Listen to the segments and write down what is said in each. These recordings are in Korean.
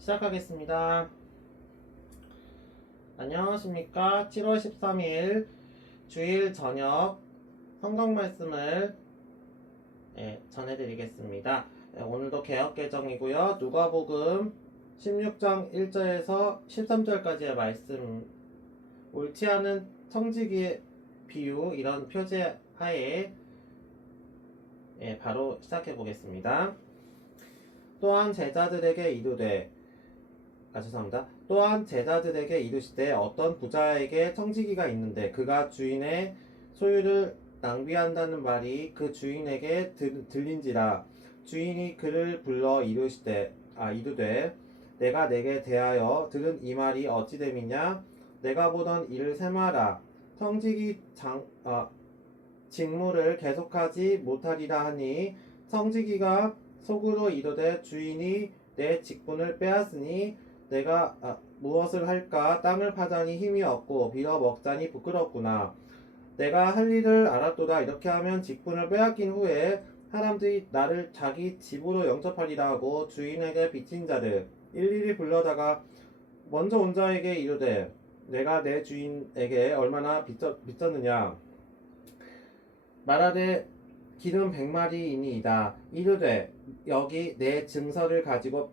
시작하겠습니다. 안녕하십니까. 7월 13일 주일 저녁 성경 말씀을 예, 전해드리겠습니다. 예, 오늘도 개혁 개정이고요. 누가복음 16장 1절에서 13절까지의 말씀 옳지 않은 청지기의 비유 이런 표제 하에 예, 바로 시작해 보겠습니다. 또한 제자들에게 이르되 아 죄송합니다. 또한 제자들에게 이르시되 어떤 부자에게 청지기가 있는데 그가 주인의 소유를 낭비한다는 말이 그 주인에게 들, 들린지라 주인이 그를 불러 이르시되 아 이르되 내가 내게 대하여 들은 이 말이 어찌 됨이냐 내가 보던 이를 세마라 청지기 장 아, 직무를 계속하지 못하리라 하니 청지기가 속으로 이르되 주인이 내 직분을 빼앗으니 내가 아, 무엇을 할까? 땅을 파자니 힘이 없고 빌어 먹자니 부끄럽구나. 내가 할 일을 알았도다. 이렇게 하면 직분을 빼앗긴 후에 사람들이 나를 자기 집으로 영접하리라 하고 주인에게 빚진 자를 일일이 불러다가 먼저 온 자에게 이르되 내가 내 주인에게 얼마나 빚졌, 빚졌느냐? 말하되 기름 백마리이니이다. 이르되 여기 내 증서를 가지고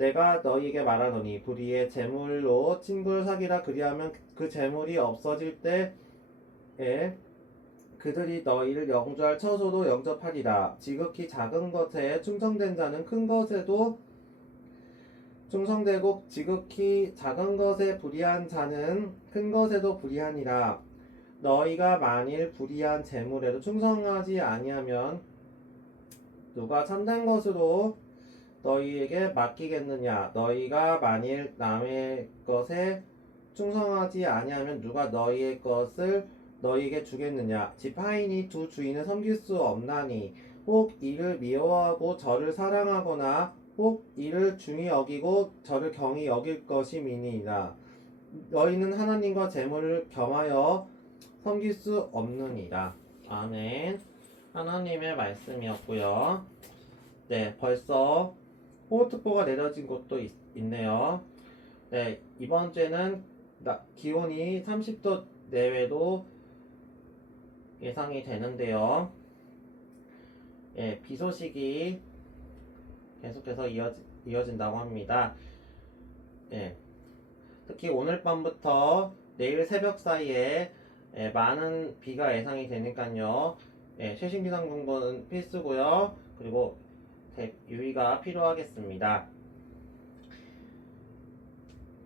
내가 너희에게 말하노니 불의의 재물로 친구를 사귀라. 그리하면 그 재물이 없어질 때에 그들이 너희를 영주할 처소도 영접하리라. 지극히 작은 것에 충성된 자는 큰 것에도 충성되고 지극히 작은 것에 불의한 자는 큰 것에도 불의하니라. 너희가 만일 불의한 재물에도 충성하지 아니하면 누가 참된 것으로 너희에게 맡기겠느냐? 너희가 만일 남의 것에 충성하지 아니하면 누가 너희의 것을 너희에게 주겠느냐? 지파인이 두 주인을 섬길 수 없나니 혹 이를 미워하고 저를 사랑하거나 혹 이를 중히 여기고 저를 경히 여길 것임이니이다. 너희는 하나님과 재물을 겸하여 섬길 수 없느니라. 아멘. 하나님의 말씀이었고요. 네 벌써 호우특보가 내려진 곳도 있, 있네요. 네, 이번 주에는 나- 기온이 30도 내외도 예상이 되는데요. 예, 비 소식이 계속해서 이어지, 이어진다고 합니다. 예, 특히 오늘 밤부터 내일 새벽 사이에 예, 많은 비가 예상이 되니까요. 예, 최신 기상 정보는 필수고요. 그리고 대- 유의가 필요하겠습니다.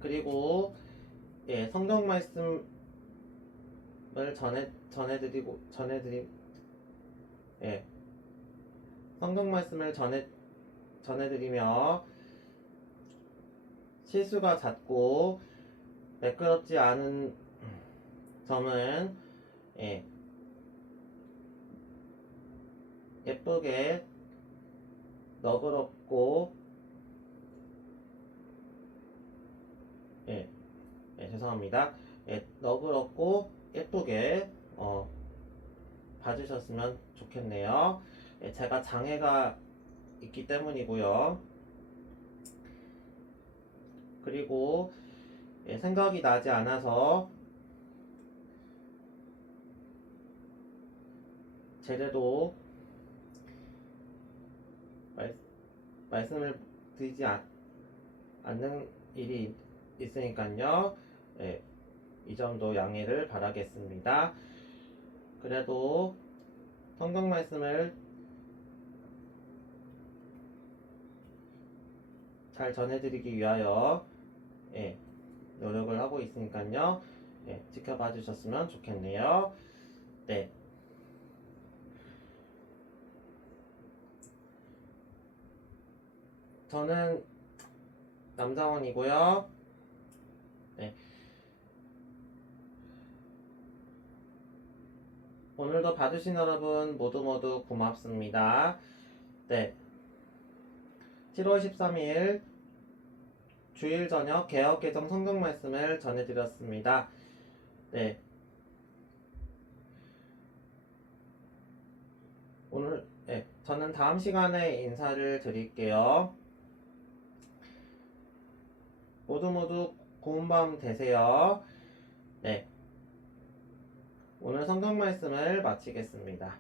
그리고 예, 성경 말씀을 전해 전해드리고 전해드리 예, 성경 말씀을 전해 전해드리며 실수가 잦고 매끄럽지 않은 점은 예, 예쁘게 너그럽고 예, 예 죄송합니다. 예, 너그럽고 예쁘게 어, 봐주셨으면 좋겠네요. 예, 제가 장애가 있기 때문이고요. 그리고 예, 생각이 나지 않아서 제대로 말, 말씀을 드리지 않, 않는 일이 있으니까요. 예, 이 점도 양해를 바라겠습니다. 그래도 성경 말씀을 잘 전해드리기 위하여 예, 노력을 하고 있으니까요. 예, 지켜봐 주셨으면 좋겠네요. 네. 저는 남자원이고요. 네. 오늘도 봐주신 여러분 모두 모두 고맙습니다. 네. 7월 13일 주일 저녁 개혁 개정 성경 말씀을 전해드렸습니다. 네. 오늘 네, 저는 다음 시간에 인사를 드릴게요. 모두 모두 고운 밤 되세요. 네. 오늘 성경 말씀을 마치겠습니다.